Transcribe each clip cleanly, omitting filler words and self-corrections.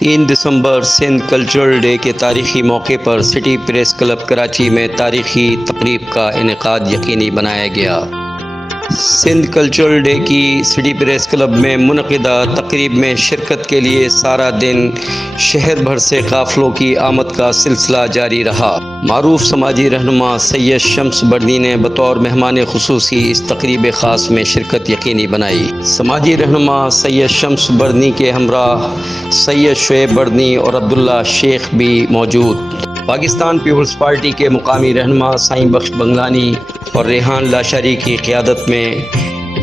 3 दिसंबर Sindh cultural day के तारीख़ी मौके पर सिटी प्रेस क्लब कराची में तारीख़ी तकरीब का इनेकाद यकीनी बनाया गया। सिंध कल्चरल डे की सिटी प्रेस क्लब में मुनक़िदा तकरीब में शिरकत के लिए सारा दिन शहर भर से काफ़िलों की आमद का सिलसिला जारी रहा। मारूफ समाजी रहनुमा सैयद शम्स बर्नी ने बतौर मेहमान खुसूसी इस तकरीब ख़ास में शिरकत यकीनी बनाई। समाजी रहनुमा सैयद शम्स बर्नी के हमरा सैयद शुएब बर्नी और अब्दुल्ला शेख भी मौजूद। पाकिस्तान पीपल्स पार्टी के मुकामी रहनुमा साईं बख्श बंगलानी और रेहान लाशारी की क़ियादत में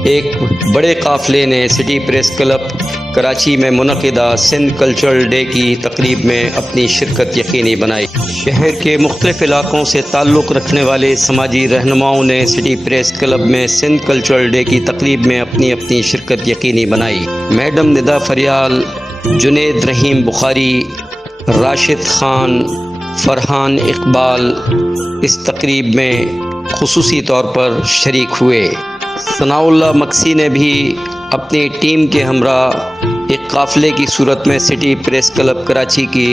एक बड़े काफ़िले ने सिटी प्रेस क्लब कराची में मुनक़िदा सिंध कल्चरल डे की तकरीब में अपनी शिरकत यकीनी बनाई। शहर के मुख्तलिफ़ इलाक़ों से ताल्लुक़ रखने वाले समाजी रहनुमाओं ने सिटी प्रेस क्लब में सिंध कल्चरल डे की तकरीब में अपनी अपनी शिरकत यकीनी बनाई। मैडम निदा फरियाल, जुनेद रहीम बुखारी, राशिद ख़ान, फ़रहान इकबाल इस तकरीब में खुसूसी तौर पर शरीक हुए। सनाउल्लाह मक्सी ने भी अपनी टीम के हमरा एक काफ़िले की सूरत में सिटी प्रेस क्लब कराची की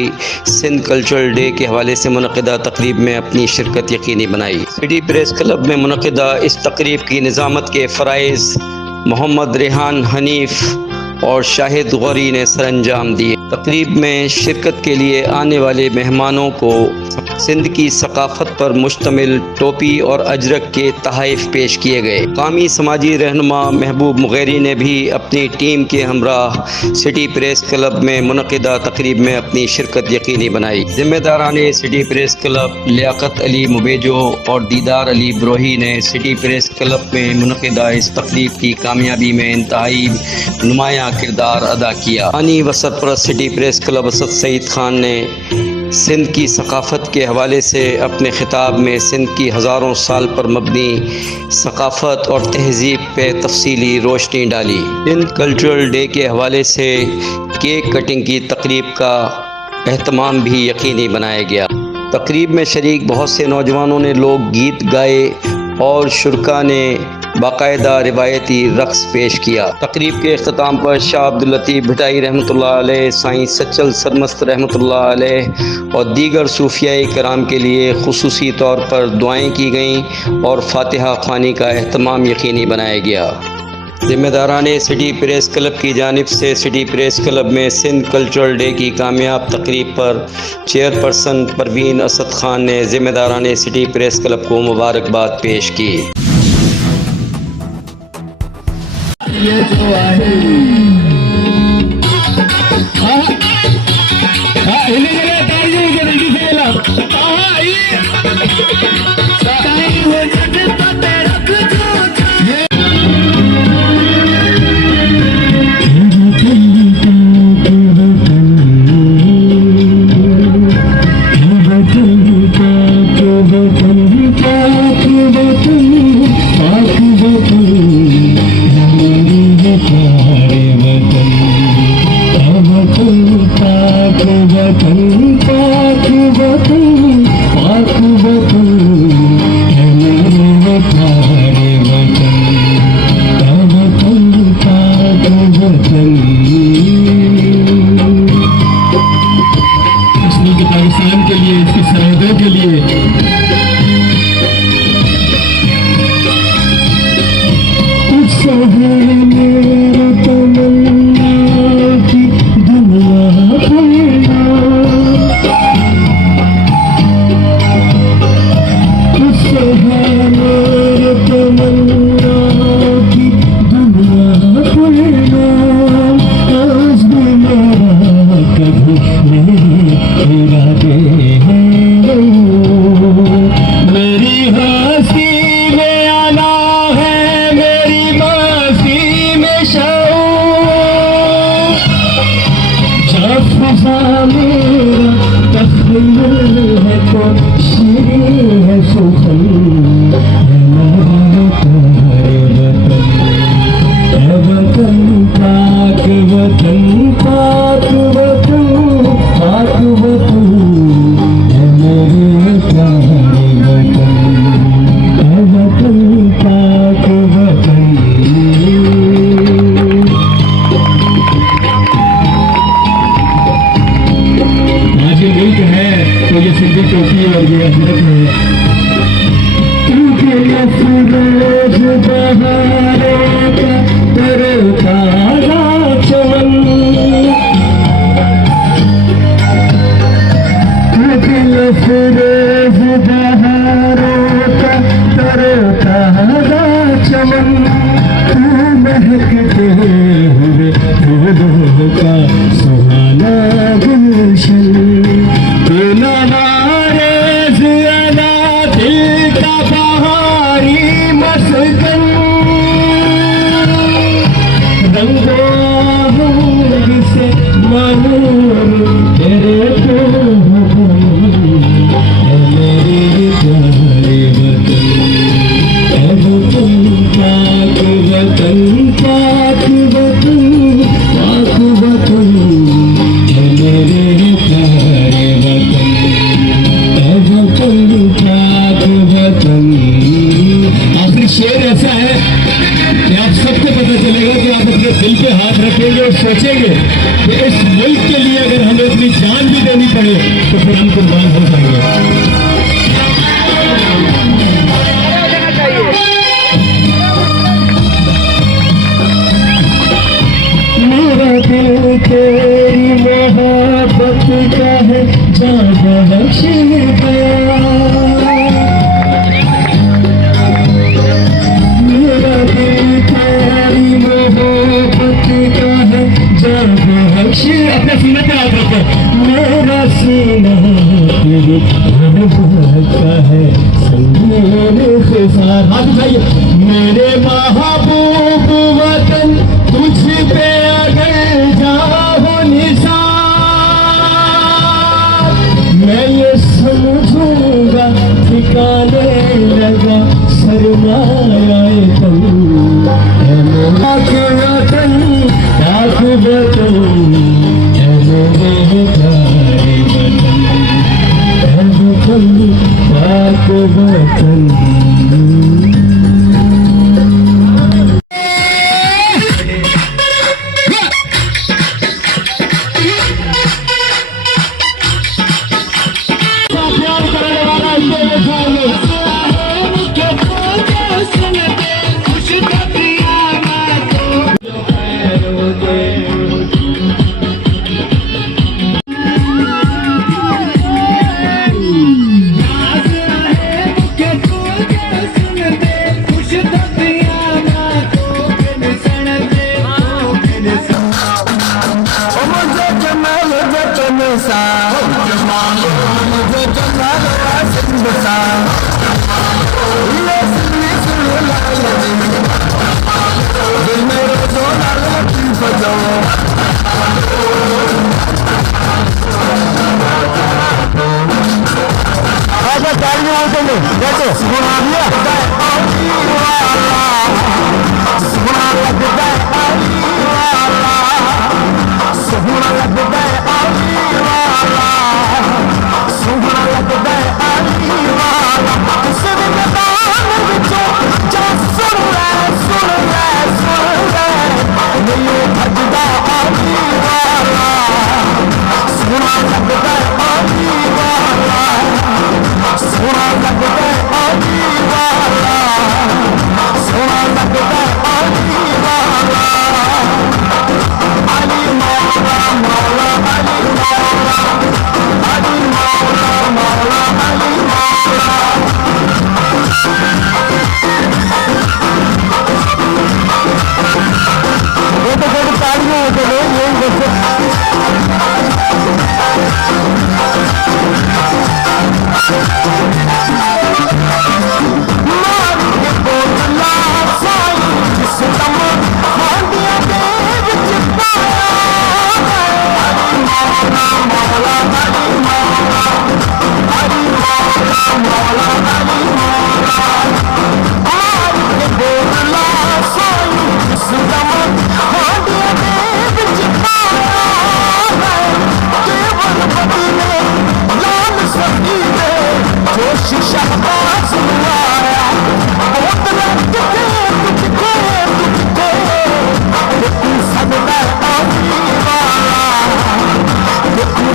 सिंध कल्चरल डे के हवाले से मुनक़िदा तकरीब में अपनी शिरकत यकीनी बनाई। सिटी प्रेस क्लब में मुनक़िदा इस तकरीब की निज़ामत के फ़राइज़ मोहम्मद रेहान हनीफ़ और शाहिद गौरी ने सरअंजाम दिए। तकरीब में शिरकत के लिए आने वाले मेहमानों को सिंध की सकाफ़त पर मुश्तमिल टोपी और अजरक के तोहफ़े पेश किए गए। कामी समाजी रहनुमा महबूब मुगैरी ने भी अपनी टीम के हमराह सिटी प्रेस क्लब में मुनक़िदा तकरीब में अपनी शिरकत यकीनी बनाई। ज़िम्मेदारान city press club Liaquat Ali Mubejo और दीदार अली ब्रोही ने सिटी प्रेस क्लब में मुनक़िदा इस तकरीब की कामयाबी में इंतहाई नुमाया किरदार अदा किया। बानी व सरपरस्त city press club Asad Saeed Khan ने सिंध की सकाफ़त के हवाले से अपने ख़िताब में सिंध की हज़ारों साल पर मबनी सकाफ़त और तहज़ीब पे तफसीली रोशनी डाली। सिंध कल्चरल डे के हवाले से केक कटिंग की तकरीब का एहतमाम भी यकीनी बनाया गया। तकरीब में शरीक बहुत से नौजवानों ने लोक गीत गाए और शुरका ने बाकायदा रिवायती रक़्स पेश किया। तकरीब के अख्ताम पर शाह अब्दुल लतीफ़ भिटाई रहमतुल्लाह अलैह, साईं सच्चल सरमस्त रहमतुल्लाह अलैह और दीगर सूफियाए कराम के लिए खुसूसी तौर पर दुआएं की गईं और फातिहा ख़्वानी का एहतमाम यकीनी बनाया गया। ज़िम्मेदारान सिटी प्रेस क्लब की जानिब से सिटी प्रेस क्लब में सिंध कल्चरल डे की कामयाब तकरीब पर चेयरपर्सन परवीन असद ख़ान ने ज़िम्मेदारान सिटी प्रेस क्लब को मुबारकबाद पेश की। ये जो आहे हिन करे तारीफ़ के नंढी से ला ताई वो जग पते रख जो पाकिस्तान के लिए, इसकी सरहदों के लिए तो ये सिद्धि टोपी और ये हजरत है। अफरोज बहारों का तरोताजा चमन, अफरोज बहारों का तरोताजा चमन, तू महकते हुए फूलों का सुहाना गुलशन, तू नवारे ज़ियादा दिल का बहारी मस्कन, रंगों से मालूम तेरे तो है मेरे प्यारे वतन, है वतन पाक वतन, पाक वतन, पाक वतन, है मेरे प्यारे वतन, है वतन पाक वतन। आखिरी शेर ऐसा है कि आप सबको पता चलेगा कि आप अपने दिल पे हाथ रखेंगे और सोचेंगे कि इस मुल्क के लिए अगर हमें अपनी जान भी देनी पड़े तो फिर हम कुर्बान हो जाएंगे। मेरा दिल तेरी मोहब्बत का है जान बख्श गया, मेरा दिल तेरी मोहब्बत का है जान बख्श, अपने सीने पे हाथ रखो, मेरा सीना तेरी मोहब्बत का है संगीन ख़िज़ार, हाथ उठाइए। मेरे महबूब वतन तुझ पे अगर जाओ निसार, मैं ये समझूंगा ठिकाने लगा सरमाए तन, है मेरा वतन पाक वतन, है मेरे प्यारे वतन, है वतन पाक वतन।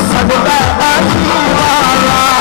सजदा अली वाला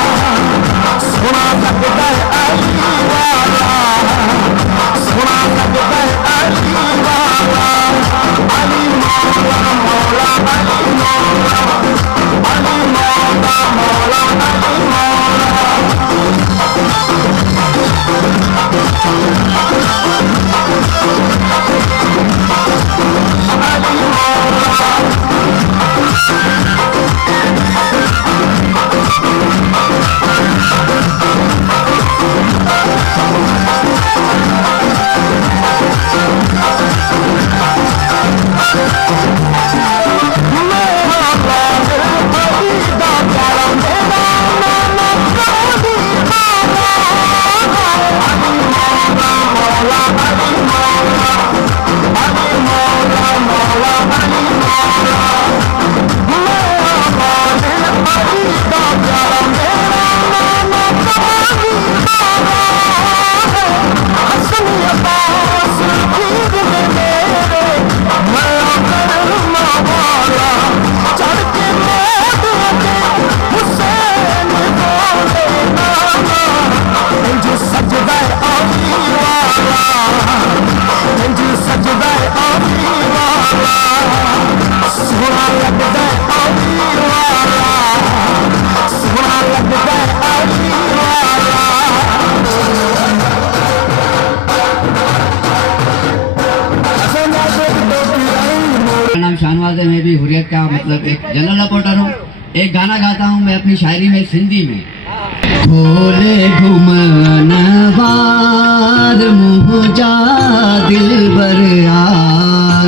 है मैं भी हुर्रियत का मतलब एक जनरल रिपोर्टर हूँ। एक गाना गाता हूँ मैं अपनी शायरी में सिंधी में। खोले घुमन बार मुझा दिल बर यार,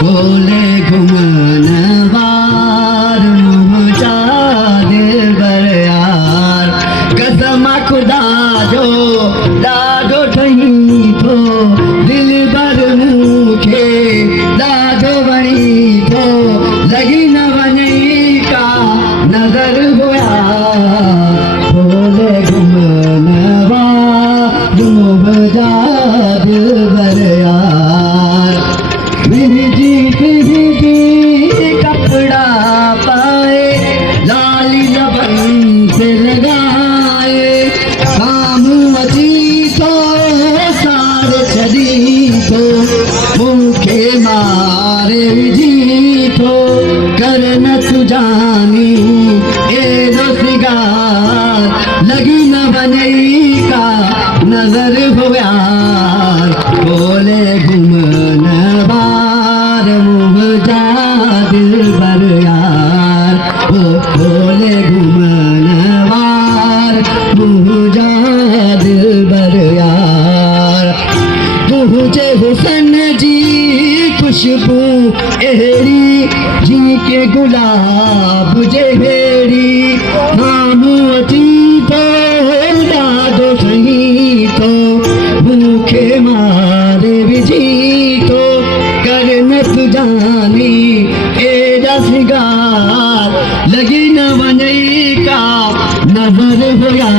खोले घुमन बार मुझा दिल बर यार, कसम खुदा जो ॾाढो ठही थो दिल बर मूंखे ॾाढो वणी थो, लॻी न वञे का नज़र हुया, खोले घुमन वार मुझा दिल बर यार, विझी कपड़ा पाए लाली लबन से लगाए, साम्हूं अची तो सार छॾी थो मूंखे मारे विझी थो, कर न सुजानी एॾो सिगार, लॻी न वञे का नज़र हुया, खोले घुमन बार मुझा दिल बर यार, ओ खोले घुमन बार मुझा दिल बर यार, तुझे हुसन जी खुशबू अहिड़ी जी के गुलाब जहिड़ी, साम्हूं अची थो ॾाढो सही थो मूंखे मारे विझी थो, कर न सुजानी एॾा सिगार, लॻी न वञे का नज़र हुया,